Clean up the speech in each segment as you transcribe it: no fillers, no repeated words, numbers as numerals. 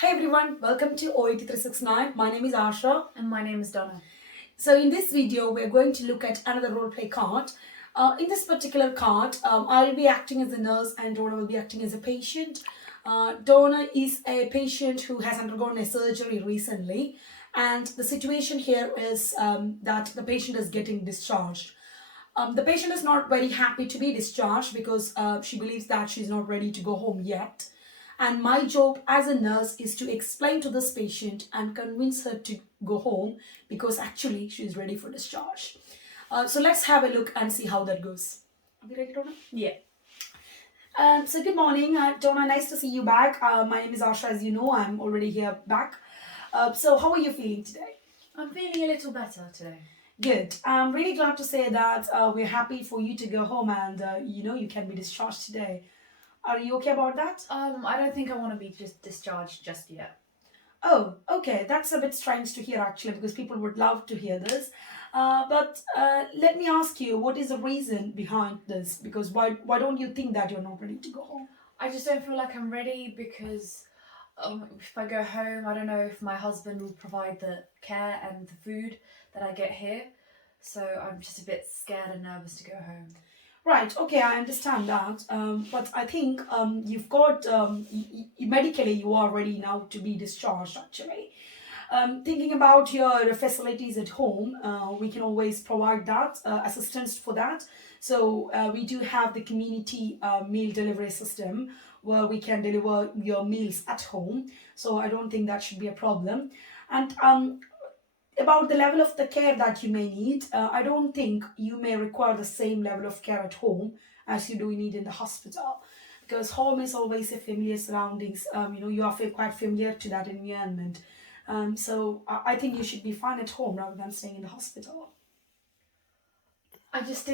Hi everyone, welcome to OET 369. My name is Asha. And my name is Donna. So in this video, we're going to look at another role play card. In this particular card, I'll be acting as a nurse and Donna will be acting as a patient. Donna is a patient who has undergone a surgery recently, and the situation here is that the patient is getting discharged. The patient is not very happy to be discharged because she believes that she's not ready to go home yet. And my job as a nurse is to explain to this patient and convince her to go home because actually she's ready for discharge. So let's have a look and see how that goes. Are we ready, Donna? Yeah. So good morning, Donna. Nice to see you back. My name is Asha. As you know, I'm already here back. So how are you feeling today? I'm feeling a little better today. Good. I'm really glad to say that we're happy for you to go home and you can be discharged today. Are you okay about that? I don't think I want to be discharged just yet. Oh, okay. That's a bit strange to hear actually because people would love to hear this. But let me ask you, what is the reason behind this? Because why don't you think that you're not ready to go home? I just don't feel like I'm ready because if I go home, I don't know if my husband will provide the care and the food that I get here. So I'm just a bit scared and nervous to go home. Right, okay, I understand that. But I think you've got, medically, you are ready now to be discharged actually. Thinking about your facilities at home, we can always provide that assistance for that. So we do have the community meal delivery system where we can deliver your meals at home. So I don't think that should be a problem. And about the level of the care that you may need, I don't think you may require the same level of care at home as you do need in the hospital. Because home is always a familiar surroundings. You are quite familiar to that environment. So I think you should be fine at home rather than staying in the hospital. I just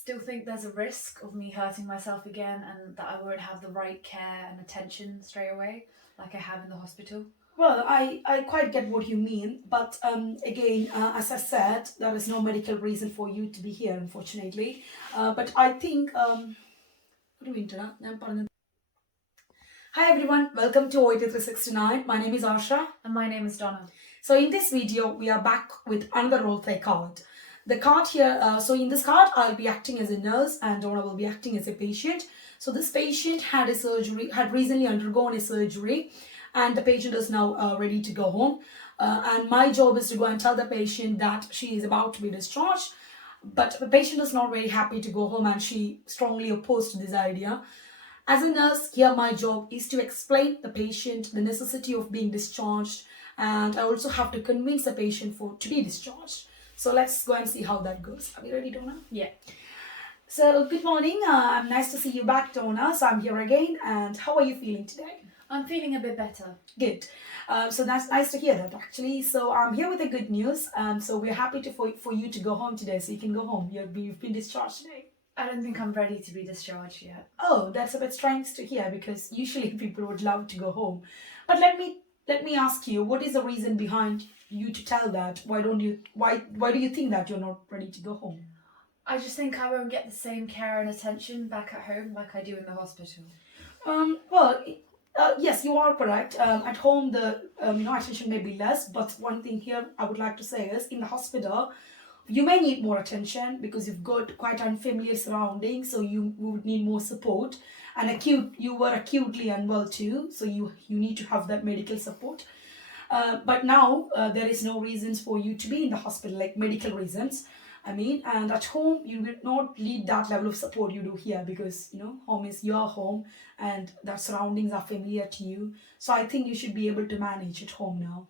still think there's a risk of me hurting myself again and that I won't have the right care and attention straight away like I have in the hospital. Well, I quite get what you mean, but again, as I said, there is no medical reason for you to be here, unfortunately. But I think, Hi everyone, welcome to OET 369. My name is Asha. And my name is Donna. So in this video, we are back with another role play card. The card here, so in this card, I'll be acting as a nurse and Donna will be acting as a patient. So this patient had recently undergone a surgery, and the patient is now ready to go home. And my job is to go and tell the patient that she is about to be discharged. But the patient is not very happy to go home and she strongly opposed to this idea. As a nurse, here my job is to explain the patient the necessity of being discharged, and I also have to convince the patient to be discharged. So let's go and see how that goes. Are we ready, Donna? Yeah. So good morning. I'm nice to see you back, Donna. So I'm here again. And how are you feeling today? I'm feeling a bit better. Good. So that's nice to hear that actually. So I'm here with the good news. So we're happy for you to go home today. So you can go home. You've been discharged today. I don't think I'm ready to be discharged yet. Oh, that's a bit strange to hear because usually people would love to go home. But let me ask you, what is the reason behind you to tell that? Why do you think that you're not ready to go home? I just think I won't get the same care and attention back at home like I do in the hospital. Well, yes, you are correct. At home, the attention may be less, but one thing here I would like to say is in the hospital, you may need more attention because you've got quite unfamiliar surroundings, so you would need more support. And you were acutely unwell too, so you need to have that medical support. But now there is no reasons for you to be in the hospital, like medical reasons. And at home you will not need that level of support you do here because home is your home and the surroundings are familiar to you. So I think you should be able to manage at home now.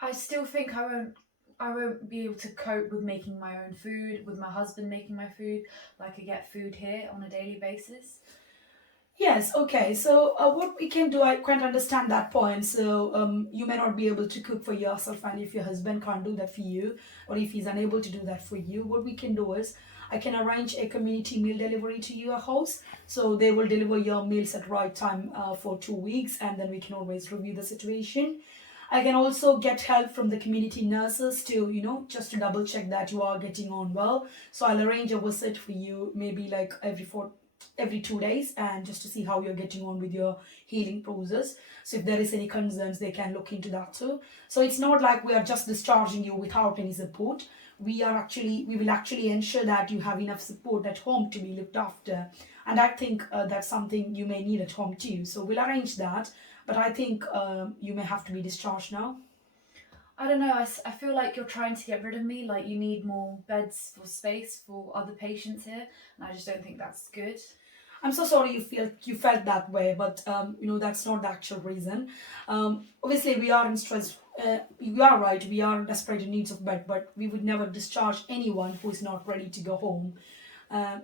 I still think I won't be able to cope with making my own food, with my husband making my food, like I get food here on a daily basis. Yes, okay. So what we can do, I quite understand that point. So you may not be able to cook for yourself, and if your husband can't do that for you, or if he's unable to do that for you, what we can do is I can arrange a community meal delivery to your house. So they will deliver your meals at right time for 2 weeks, and then we can always review the situation. I can also get help from the community nurses to, just to double check that you are getting on well. So I'll arrange a visit for you maybe like every every 2 days, and just to see how you're getting on with your healing process. So if there is any concerns, they can look into that too. So it's not like we are just discharging you without any support. We will actually ensure that you have enough support at home to be looked after. And I think that's something you may need at home too. So we'll arrange that. But I think you may have to be discharged now. I don't know, I feel like you're trying to get rid of me, like you need more beds for space for other patients here, and I just don't think that's good. I'm so sorry you felt that way, but that's not the actual reason. Obviously, we are in stress. You are right. We are in desperate needs of bed, but we would never discharge anyone who is not ready to go home.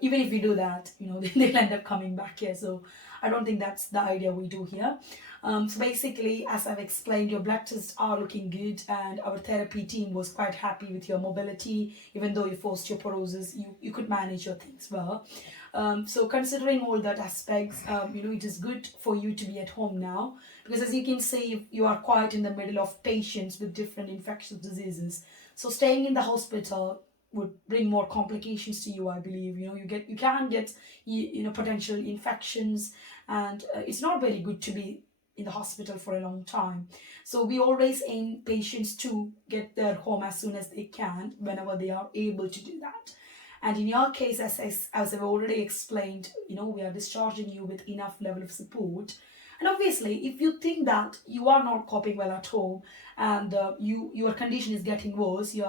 Even if we do that, they'll end up coming back here. So I don't think that's the idea we do here. So basically, as I've explained, your blood tests are looking good, and our therapy team was quite happy with your mobility. Even though you forced your osteoporosis, you could manage your things well. So considering all that aspects, it is good for you to be at home now, because as you can see, you are quite in the middle of patients with different infectious diseases. So staying in the hospital would bring more complications to you, I believe. You can get potential infections, and it's not very good to be in the hospital for a long time. So we always aim patients to get their home as soon as they can, whenever they are able to do that. And in your case, as I've already explained, we are discharging you with enough level of support. And obviously, if you think that you are not coping well at home, and your condition is getting worse, you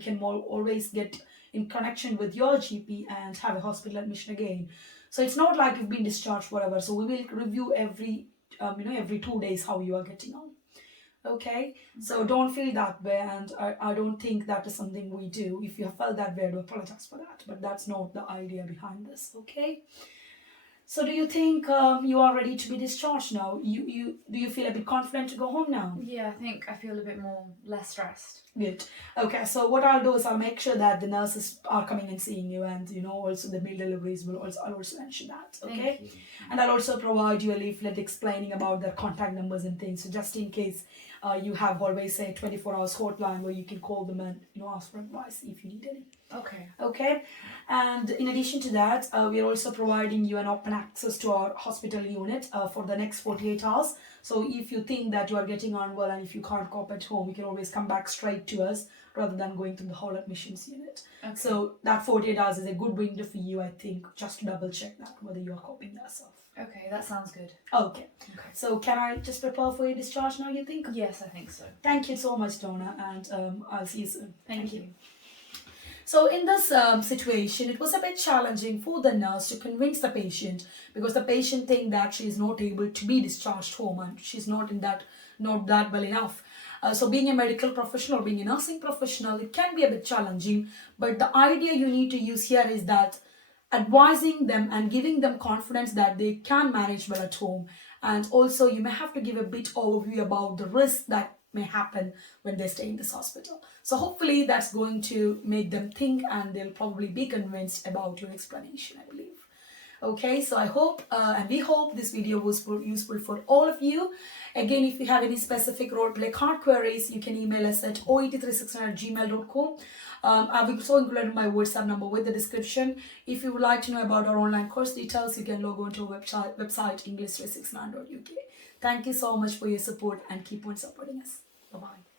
can always get in connection with your GP and have a hospital admission again. So it's not like you've been discharged forever. So we will review every 2 days how you are getting on. Okay, so don't feel that way, and I don't think that is something we do. If you have felt that way, I do apologize for that, but that's not the idea behind this. Okay, so do you think you are ready to be discharged now? Do you feel a bit confident to go home now? Yeah, I think I feel a bit less stressed. Good. Okay, so what I'll do is I'll make sure that the nurses are coming and seeing you, and also the meal deliveries I'll also mention that. Okay. Thank you. And I'll also provide you a leaflet explaining about their contact numbers and things. So just in case you have always a 24 hours hotline where you can call them and ask for advice if you need any. Okay. Okay. And in addition to that, we're also providing you an open access to our hospital unit for the next 48 hours. So if you think that you are getting on well and if you can't cope at home, you can always come back straight to us rather than going through the whole admissions unit. Okay. So that 48 hours is a good window for you, I think, just to double check that whether you are coping yourself. Okay, that sounds good. Okay. So can I just prepare for your discharge now, you think? Yes, I think so. Thank you so much, Donna, and I'll see you soon. Thank you. So in this situation, it was a bit challenging for the nurse to convince the patient, because the patient think that she is not able to be discharged home and she's not that well enough. So being a medical professional, being a nursing professional, it can be a bit challenging. But the idea you need to use here is that advising them and giving them confidence that they can manage well at home. And also you may have to give a bit overview about the risk that may happen when they stay in this hospital. So hopefully that's going to make them think, and they'll probably be convinced about your explanation, I believe. Okay, so I hope and we hope this video was useful for all of you. Again, if you have any specific roleplay card queries, you can email us at oet369@gmail.com. I've also included my WhatsApp number with the description. If you would like to know about our online course details, you can log on to our website english369.uk. Thank you so much for your support, and keep on supporting us. Bye-bye.